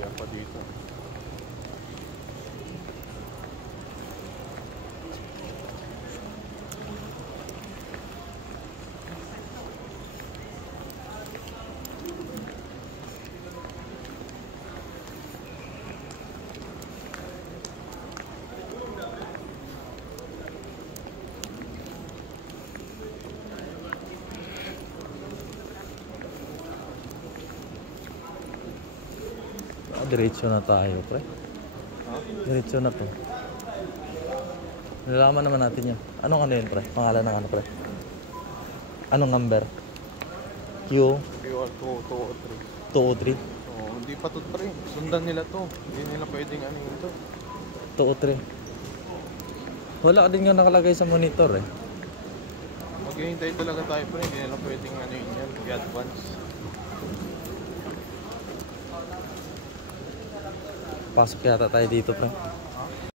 Yan pa dito. Diretso na tayo, pre. Diretso na to. Nalalaman naman natin yan. Anong ano yun, pre? Pangalan ng ano, pre? Anong number? Q? QR 203. 203? Oh, hindi pa to pre. Sundan nila to. Hindi nila pwedeng ano yun to. 203. Wala din nga nakalagay sa monitor eh. Maghihintay talaga tayo pre. Hindi nila pwedeng ano yun yan. I-advance. Pasok yata tayo dito, pre.